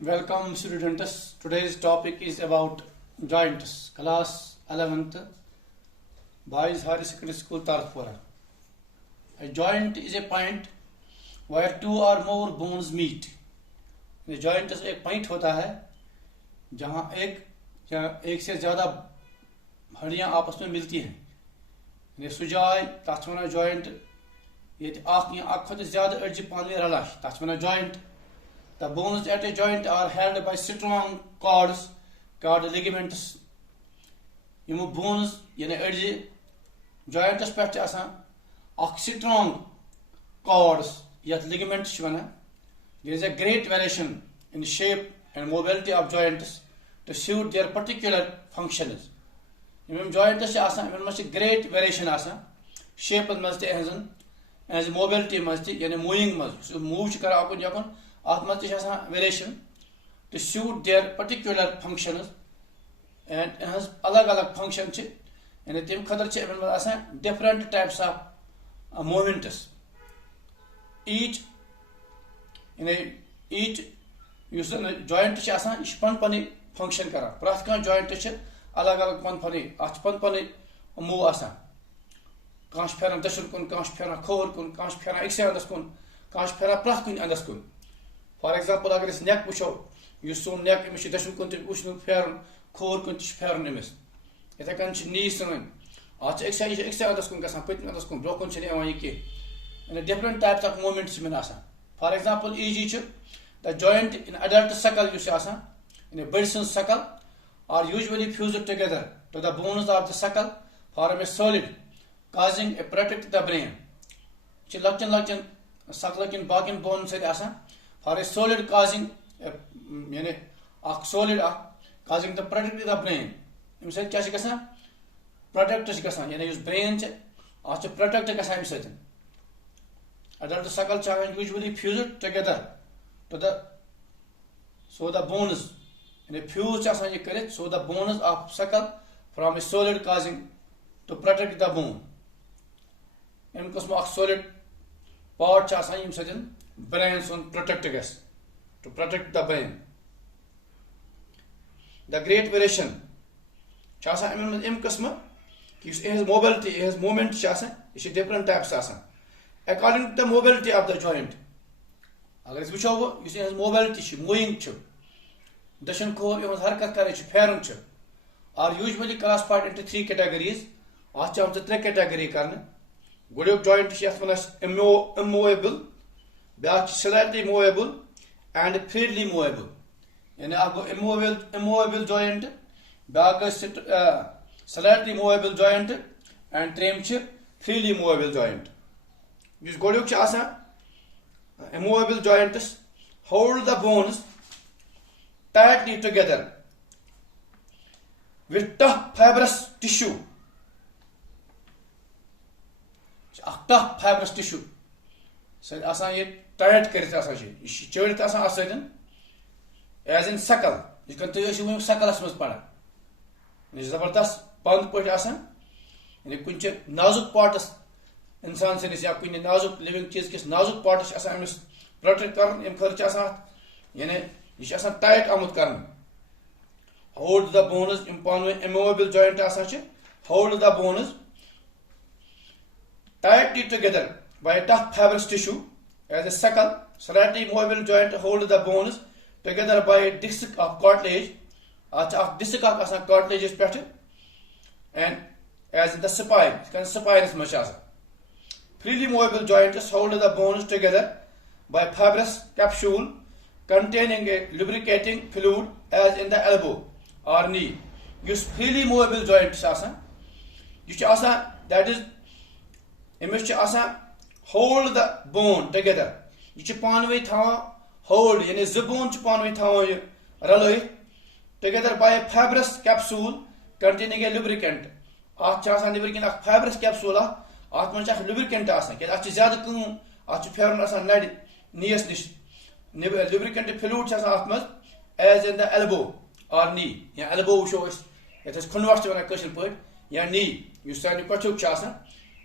Welcome students. Today's topic is about joints. Class 11th, Boys Higher Secondary School, Tarpura. A joint is a point where two or more bones meet. A joint एक point होता है जहां एक या एक से ज्यादा हड्डियां आपस में मिलती हैं। सु जाय तथ वन जॉइंट ये ज्यादा अड़ज पान रलान तथ one joint. The bones at a joint are held by strong cords called ligaments. Yum bones yani edge joints pet asan strong cords yet ligaments wana. There is a great variation in shape and mobility of joints to suit their particular functions. Yum joints asan yum must great variation asan shape must as mobility must yani moving must move kara akun yakun variation to suit their particular functions and has alag function and them khadar different types of movements. Each joint pan function kara prath kan joint alag pan move asan kanch pheran dashur kun kanch pheran khor kun kanch pheran ekse andas kun kanch pheran prath kun andas kun. For example, agar is neck pusho, you soon neck imish dashun kunti ushnu fern, khor kunti fern imis. Ita kanch knees and exa others kun kasan put others kun broken chini awaki. And the different types of movements minasa. For example, each the joint in adult suckle you asa in a bird's suckle are usually fused together to the bones of the suckle form a solid, causing a protect the brain. Chilakin suckling bargain bone said asa. For a solid causing solid causing the protect the brain. Himself kya protect use brain to protect the adult suckle usually fused together to the so the bones in a fuse so the bones of suckle from a solid causing to protect the bone. In solid part brain protect us to protect the brain. The great variation chasa im qisma his mobility his movement chasa is different types asa according to the mobility of the joint. Agar is wucho you see his mobility moving chu dashan ko his harakat kare chu pheran chu are usually classified into three categories. Acha hum three category karne guduk joint is immovable, slightly movable and freely movable. Yani ago immovable joint, slightly movable joint and three freely movable joint. This goduk asa immovable joints hold the bones tightly together with tough fibrous tissue. Tough fibrous tissue. So asan ye tight karit asan she chorit asan as in suckle. You can tell you suckle as must pada. This is zabardast band point asan. And kunche nazuk parts insan se ya kunche nazuk living cheese kis nazuk parts asan mis protect karan im kharch asan yani ish asan tight amut karan. Hold the bones immovable joint asan hold the bones tightly together by a tough fibrous tissue as a suckle. Slightly movable joint hold the bones together by a disc of cartilage. Disc of cartilage is better and as in the spine is much as freely movable joints hold the bones together by fibrous capsule containing a lubricating fluid as in the elbow or knee. Use freely movable joints that is hold the bone together. You panway hold yani zibone panway raloi together by a fibrous capsule containing a lubricant. Lubricant fibrous capsule lubricant lubricant fluid as in the elbow or knee. Elbow shows it is converted to a cushion point. Knee you stand you cut chasa.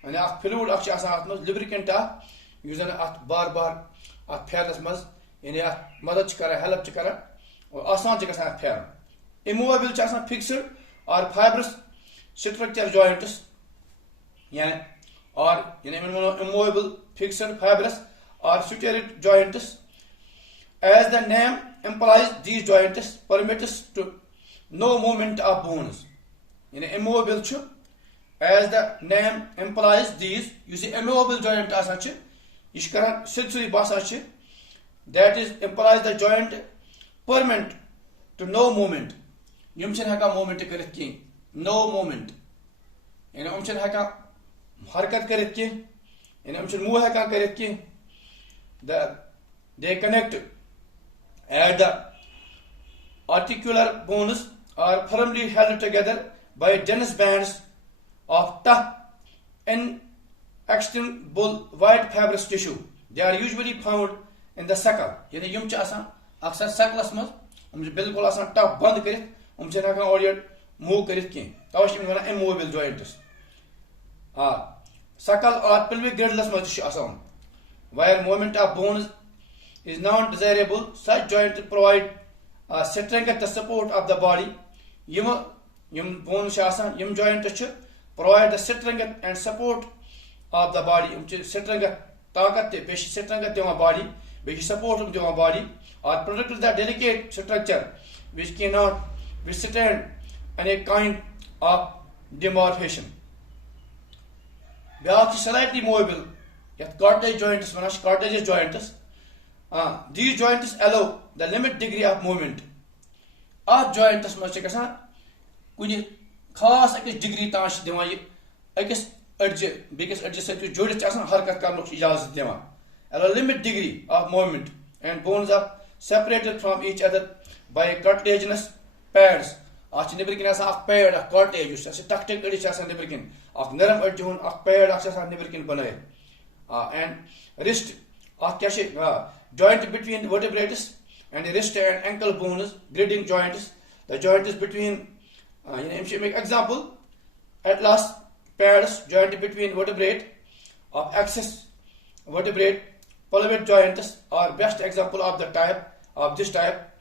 And fluid lubricant using bar at fairness must in a mother help और आसान गसान फेरन immovable fixed और fibrous structure joints यानी और immovable fixed fibrous और स्टीरिड joints as the name implies these joints permits to no movement of bones यानी immovable छु as the name implies these you immovable joint आसान छु यह करान सिद्ध बासान छु that is implies the joint permit to no movement यम छन हका movement करित की no movement यानी हम छन हका हरकत करित की यानी हम छन मूव हका करित की they connect at the articular bones are firmly held together by dense bands of tough inextricable white fibrous tissue. They are usually found in the suckle. यानी यम च आसान अक्सर सकलस मज हम बिल्कुल आसान टफ बंद करित हम च हकान और ये मूव करित की तव छ वना immovable joints सकल और pelvic girdles मज छ आसान where movement of bones is non-desirable, such joints provide strength and support of the body. Yum bones yum joints provide the strength and support of the body. Strength takat besh strength deva body, besh support deva body, or protect the delicate structure which cannot withstand any kind of deformation. Beak slightly movable, yet cartilage joints, cartilage joints. These joints allow the limit degree of movement. At joints मज कुछ खास अकिस degree ताश दिवान यह अकिस अड़जे बेकिस अड़जे सत जोड़ित हरकत करने इजाजत दिवान allow limit degree of movement and bones are separated from each other by cartilaginous pads. At निबरकिन पैड कार्टेज टक टक अड़ि निबरकिन नरम अड़ि हुन पैड निबरकिन बनाए and wrist joint between vertebrates and wrist and ankle bones, griding joints. The joint is between, make example, atlas pads, joint between vertebrate of axis vertebrate, pelvic joints are best example of this type.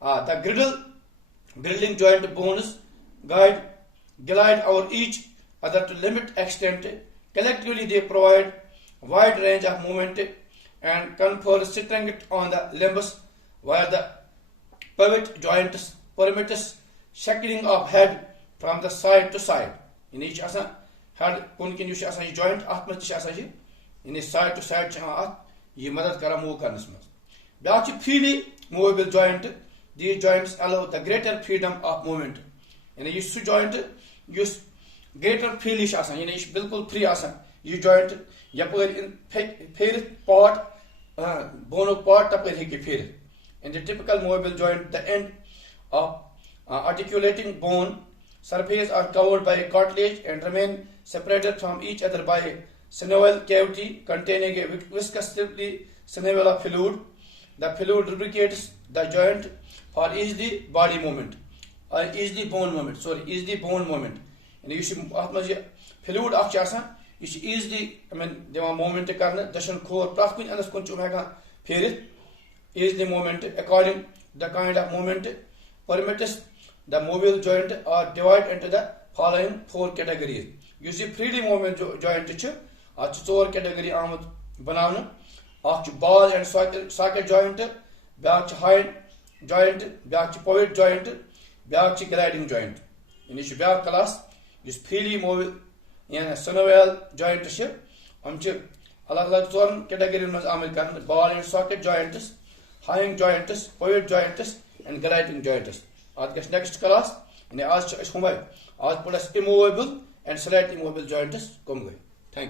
The girdling joint bones glide over each other to limit extent. Collectively, they provide wide range of movement and confer strength on the limbs, while the pivot joints permits shaking of head from the side to side. In each head kun joint in side to side ये मदद करा move करने में back freely movable joint. These joints allow the greater freedom of movement. यानी ये सु joint use greater freely आसान यानी ये बिल्कुल free आसान ये joint यपर फेर part bono part तपर हेकि फेर. In the typical movable joint, the end of articulating bone surface are covered by cartilage and remain separated from each other by synovial cavity containing a viscously synovial fluid. The fluid lubricates the joint for easy body movement, easy bone movement. Easy bone movement. And you should fluid you should easily movement karna dashan khor prakun anas kun chumega ferit easily movement according the kind of movement permits the movable joint are divided into the following 4 categories. You see freely movement joint chu ach 4 category amad banavnu ach ball and socket joint, back hind joint, back pivot joint, back gliding joint. In each back class is freely movable यानी synovial joint हम अलग-अलग 4 category में आमिल करन ball and socket joints, hind joints, pivot joints and gliding joints. आज के next class यानी आज हम आज पढ़ा immovable and slightly movable joints कम गए.